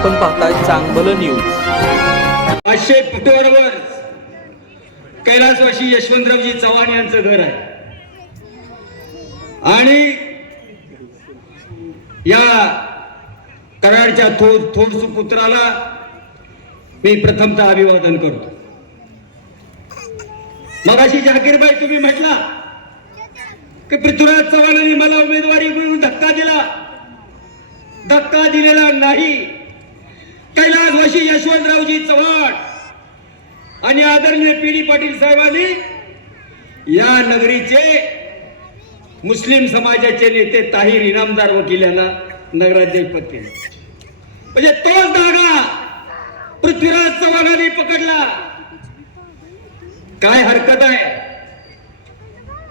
आपण पाहताय चांगलं न्यूज. पाचशे फुटावर कैलासवासी यशवंतरावजी चव्हाण यांचं घर आहे. आणि या कराडच्या थोर थोर सुपुत्राला मी प्रथमतः अभिवादन करतो. मगाशी जाकीरबाई तुम्ही म्हटला की पृथ्वीराज चव्हाणांनी मला उमेदवारी मिळून धक्का दिला. धक्का दिलेला नाही. कैलासवाशी यशवंतरावजी चव्हाण आणि आदरणीय पी डी पाटील साहेबांनी या नगरीचे मुस्लिम समाजाचे नेते ताहीर इनामदार वकील यांना नगराध्यक्ष पद केले. म्हणजे तोच धागा पृथ्वीराज चव्हाणाने पकडला. काय हरकत आहे?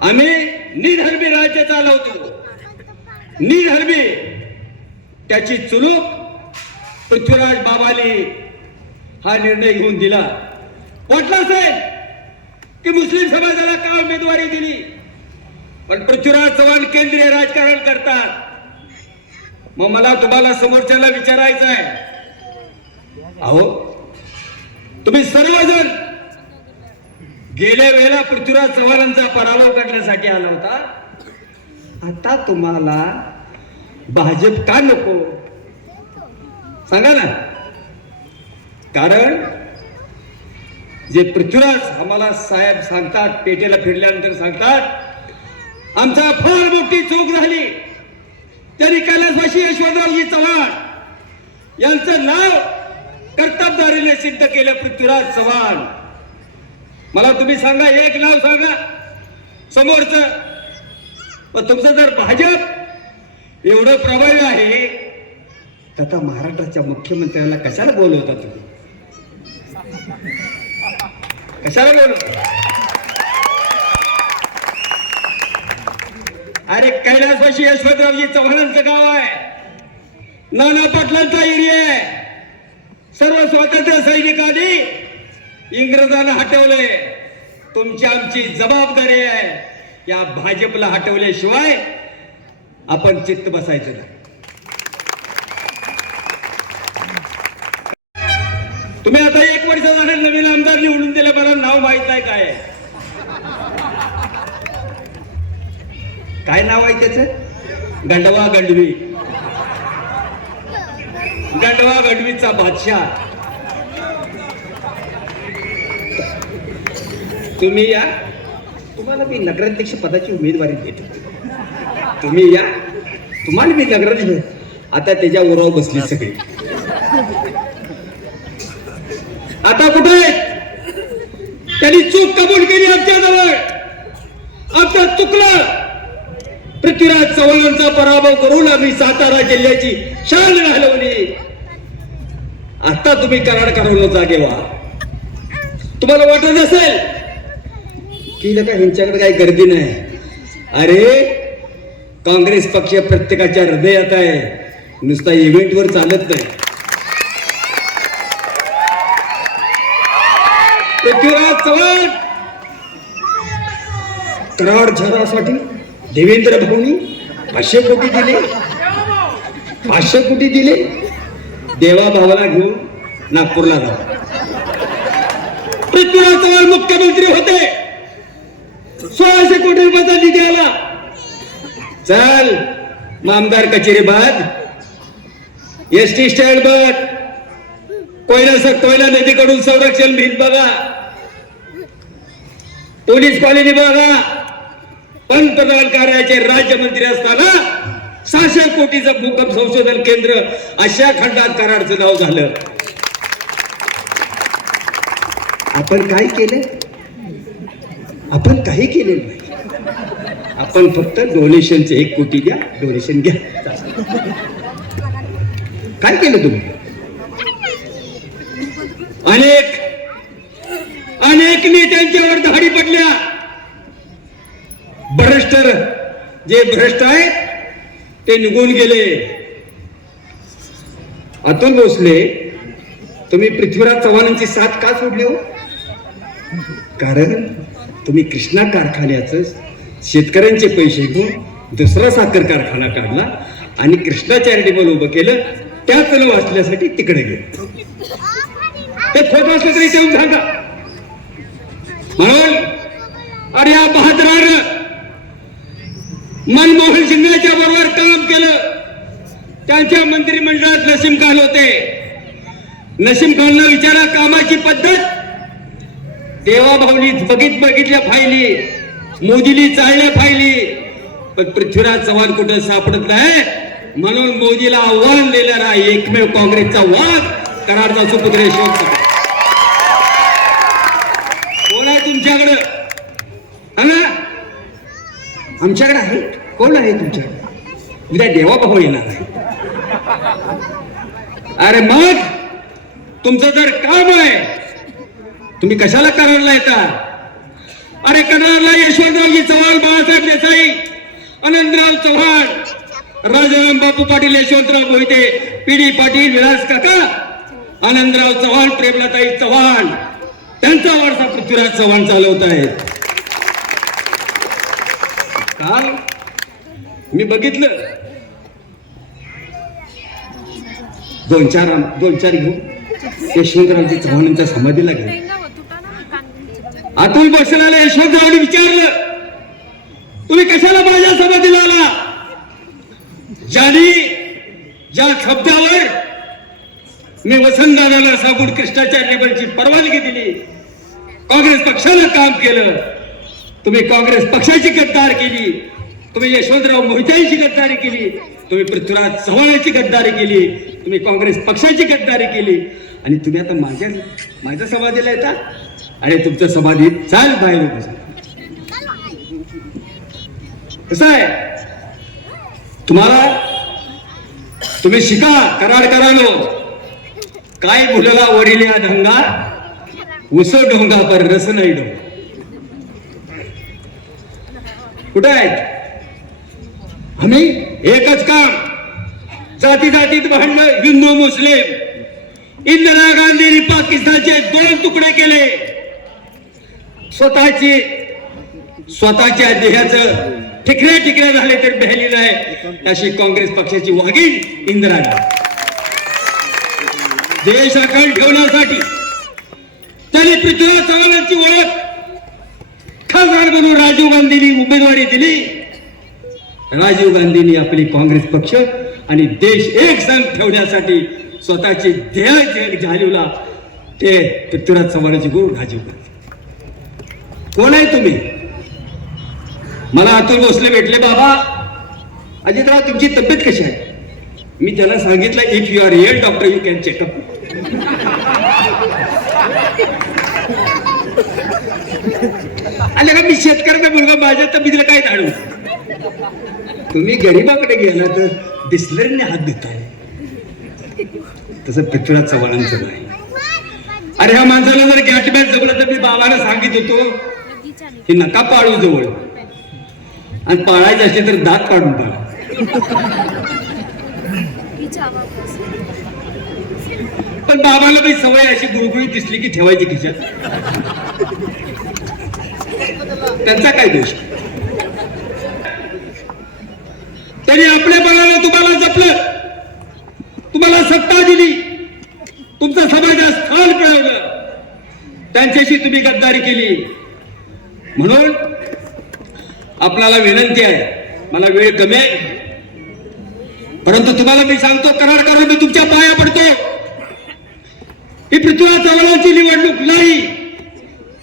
आम्ही निधर्मी राज्य चालवतो. निधर्मी त्याची चुलूक पृथ्वीराज बाबाली हा निर्णय घेऊन दिला. वाटला असेल की मुस्लिम समाजाला का उमेदवारी दिली? पण पृथ्वीराज चव्हाण केंद्रीय राजकारण करतात. मग मला तुम्हाला समोरच्याला विचारायचं आहे. अहो तुम्ही सर्वजण गेल्या वेळेला पृथ्वीराज चव्हाणांचा पराभव करण्यासाठी आला होता. आता तुम्हाला भाजप का नको? सांगा ना. कारण जे पृथ्वीराज आम्हाला साहेब सांगतात पेटेला फिरल्यानंतर सांगतात आमचा फार मोठी चूक झाली. त्यांनी कैलासवाशी यशवंतरावजी चव्हाण यांचं नाव कर्तबदारीने सिद्ध केलं पृथ्वीराज चव्हाण. मला तुम्ही सांगा एक नाव सांगा समोरच. मग तुमचं जर भाजप एवढं प्रभावी आहे तर आता महाराष्ट्राच्या मुख्यमंत्र्याला कशाला बोलवता तुम्ही? कशाला बोलवता? अरे कैलासवाशी यशवंतरावजी चव्हाणांचं गाव आहे. नाना पाटलांचा एरिया आहे. सर्व स्वातंत्र्य सैनिकांनी इंग्रजांना हटवले तुमची आमची जबाबदारी आहे. या भाजपला हटवल्याशिवाय आपण चित्त बसायचं नाही. तुम्ही आता एक वर्ष झाले नवीन आमदार निवडून दिले बरं नाव माहीत नाही काय काय नाव आहे त्याच? गंडवा गंडवी. गंडवा गंडवीचा बादशाह. तुम्ही या. तुम्हाला मी नगराध्यक्ष पदाची उमेदवारी देतो. तुम्ही या. तुम्हाला मी नगराध्यक्ष आता त्याच्या उराव बसली सगळी. आता कुठे? त्यांनी चूक कबूल केली आमच्याजवळ जवळ. चुकला पृथ्वीराज चव्हाणांचा पराभव करून आम्ही सातारा जिल्ह्याची शान घालवली आता तुम्ही कराड करवलं जागे व्हा. तुम्हाला वाटत असेल? की का ह्यांच्याकडे काही गर्दी नाही. अरे काँग्रेस पक्ष प्रत्येकाच्या हृदयात आहे. नुसता इव्हेंटवर चालत नाही. पृथ्वीराज चव्हाण. कराड शहरासाठी देवेंद्र भाऊनी पाचशे कोटी दिले. पाचशे कोटी दिले. देवा भावाला घेऊन नागपूरला जा पृथ्वीराज चव्हाण मुख्यमंत्री होते. सोळाशे कोटी रुपयाचा निधी आला चल मामदार कचेरी बाद. एस टी स्टँड बघ. कोयना कोयना नदीकडून संरक्षण भीत बघा. पोलीस कॉलनी बघा. पंतप्रधान कार्याचे राज्यमंत्री असताना सहाशे कोटीचं भूकंप संशोधन केंद्र अशा खंडात कराडचं नाव झालं. आपण काय केलं? आपण काही केलेलं नाही. आपण फक्त डोनेशनचे एक कोटी द्या डोनेशन घ्या. काय केलं तुम्ही? अनेक अनेक नेत्यांच्यावर धाडी पडल्या. भ्रष्टर जे भ्रष्ट आहेत ते निघून गेले. अतुल भोसले तुम्ही पृथ्वीराज चव्हाणांची साथ का सोडली हो? कारण तुम्ही कृष्णा कारखान्याच शेतकऱ्यांचे पैसे घेऊन दुसरा साखर कारखाना काढला आणि कृष्णा चॅरिटेबल उभं केलं त्या त्याच वाचण्यासाठी तिकडे गेलं. ते खोट असलं तरी येऊन सांगा म्हणून अरे या बहादरानं मनमोहन सिंगच्या बरोबर काम केलं. त्यांच्या मंत्रिमंडळात नसीम खान होते. नसीम खानला विचारा कामाची पद्धत. देवाभाऊनी बघित बघितल्या फायली. मोदीली चालल्या फायली. पण पृथ्वीराज चव्हाण कुठं सापडत नाही? म्हणून मोदीला आव्हान दिलेला एकमेव काँग्रेसचा वाद करारचा सुपुत्र यशवंत पवार. कोण आहे तुमच्याकडं हा ना आमच्याकडे आहे? कोण आहे तुमच्याकडे? उद्या देवाभाऊ येणार आहे. अरे मग? तुमचं जर काम आहे. तुम्ही कशाला करायला येता? अरे कराडला यशवंतरावजी चव्हाण बाळासाहेब देसाई आनंदराव चव्हाण राजाराम बापू पाटील यशवंतराव मोहिते पी डी पाटील विलास काका आनंदराव चव्हाण प्रेमलाताई चव्हाण त्यांचा वारसा पृथ्वीराज चव्हाण चालवत आहेत काल मी बघितलं. दोन चार दोन चार घेऊ. यशवंतरावजी चव्हाणांच्या समाधीला गेले अतुल बसलेला यशवंतरावने विचारलं तुम्ही कशाला माझ्या समाधीला आला? ज्याने ज्या शब्दावर मी वसंतदादाला साबुड कृष्णाच्या लेबलची परवानगी दिली. काँग्रेस पक्षाला काम केलं. तुम्ही काँग्रेस पक्षाची गद्दार केली. तुम्ही यशवंतराव मोहित्यांची गद्दारी केली. तुम्ही पृथ्वीराज चव्हाणाची गद्दारी केली. तुम्ही काँग्रेस पक्षाची गद्दारी केली. आणि तुम्ही आता माझ्या माझ्या समाधीला येता? आणि तुमच्या समाधीत चाल बाहेर कसं आहे? तुम्हाला तुम्ही शिका कराड करालो काय बोलला वडील या ढंगा उस डोंगा पर रस नाही ढोंगा कुठे आहेत? आम्ही एकच काम. जाती जातीत भांडण हिंदू मुस्लिम. इंदिरा गांधींनी पाकिस्तानचे दोन तुकडे केले. स्वतःची स्वतःच्या देहाच ठिकरे ठिकरे झाले तर बहली आहे. अशी काँग्रेस पक्षाची वाघीण इंदिरा गांधी. देश अखंड ठेवण्यासाठी त्यांनी पृथ्वीराज चव्हाणांची ओळख खासदार म्हणून राजीव गांधींनी उमेदवारी दिली. राजीव गांधींनी आपली काँग्रेस पक्ष आणि देश एक संघ ठेवण्यासाठी स्वतःची ध्येय जे घालवला ते पृथ्वीराज चव्हाणाचे गुरु राजीव गांधी. कोण आहे तुम्ही? मला अतुल भोसले भेटले बाबा. अजितराव तुमची तब्येत कशी आहे? मी त्याला सांगितलं if you are real doctor you can checkup का मी शेतकऱ्याचा मुलगा माझ्या तब्येतीला काय धाडू तुम्ही गरीबाकडे गेला तर डिस्लरीने हात देताय तसं पृथ्वीराज चव्हाणांचं नाही. अरे ह्या माणसाला जर गॅटबॅट जमलं तर मी बाबाला सांगित होतो की नका पाळू जवळ. आणि पाळायचे असले तर दात काढून पाळा. पण बाबाला काही सवय अशी गुळगुळी दिसली की ठेवायची खिशात. त्यांचा काय दोष त्यांनी आपल्या बळाला तुम्हाला जपलं. तुम्हाला सत्ता दिली. तुमचं समाजात स्थान मिळवलं त्यांच्याशी तुम्ही गद्दारी केली. म्हणून आपल्याला विनंती आहे. मला वेळ कमी आहे. परंतु तुम्हाला मी सांगतो करार कारण मी तुमच्या पाया पडतो. ही पृथ्वीराज चव्हाणांची निवडणूक नाही.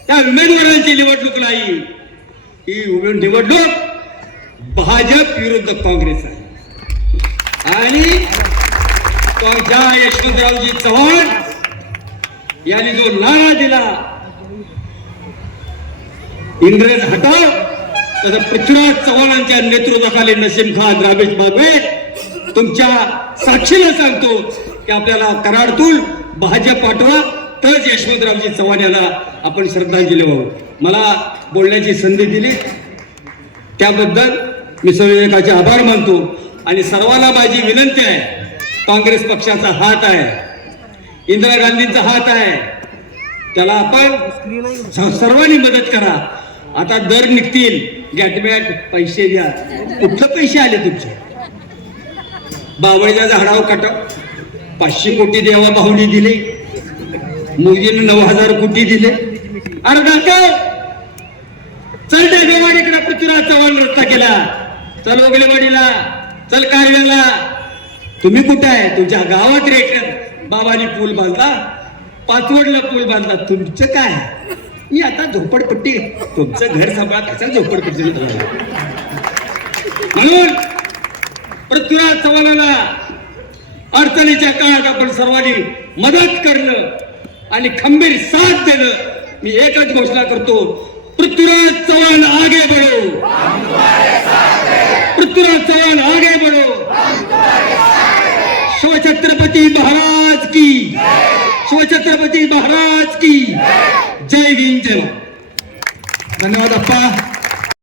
त्या उमेदवारांची निवडणूक नाही. ही निवडणूक भाजप विरुद्ध काँग्रेस आहे. आणि ज्या यशवंतरावजी चव्हाण यांनी जो नारा दिला इंग्रज हटाव तसं पृथ्वीराज चव्हाणांच्या नेतृत्वाखाली नसीम खान रामेश बागवे तुमच्या साक्षीला सांगतो की आपल्याला कराडतून भाजप पाठवा तरच यशवंतरावजी चव्हाण यांना आपण श्रद्धांजली वाहू. मला बोलण्याची संधी दिली. त्याबद्दल मी संयोजकाचे आभार मानतो. आणि सर्वांना माझी विनंती आहे काँग्रेस पक्षाचा हात आहे इंदिरा गांधींचा हात आहे त्याला आपण सर्वांनी मदत करा. आता दर निघतील गॅटमॅट पैसे द्या. कुठले पैसे आले तुमचे? बावळीच्या झाडाव कट पाचशे कोटी देवा भाऊनी दिले. मोदीने नऊ हजार कोटी दिले. अरे काका पृथ्वीराज चव्हाण रस्ता केला. चल ओगलेवाडीला चल कार्याला तुम्ही कुठे आहे? तुमच्या गावात रेट बाबानी पूल बांधला. पाचवडला पूल बांधला. तुमचं काय? मी आता झोपडपट्टी तुमचं घर सांभाळा कशा झोपडपट्टी म्हणून पृथ्वीराज चव्हाणाला अडचणीच्या काळात आपण सर्वांनी मदत करणं आणि खंबीर साथ देणं मी एकच घोषणा करतो. पृथ्वीराज चव्हाण आगे बढ़ो। पृथ्वीराज चव्हाण आगे बढ़ो। शिवछत्रपती महाराज की। शिवछत्रपती महाराज की। जय भीम जय धन्यवाद अप्पा।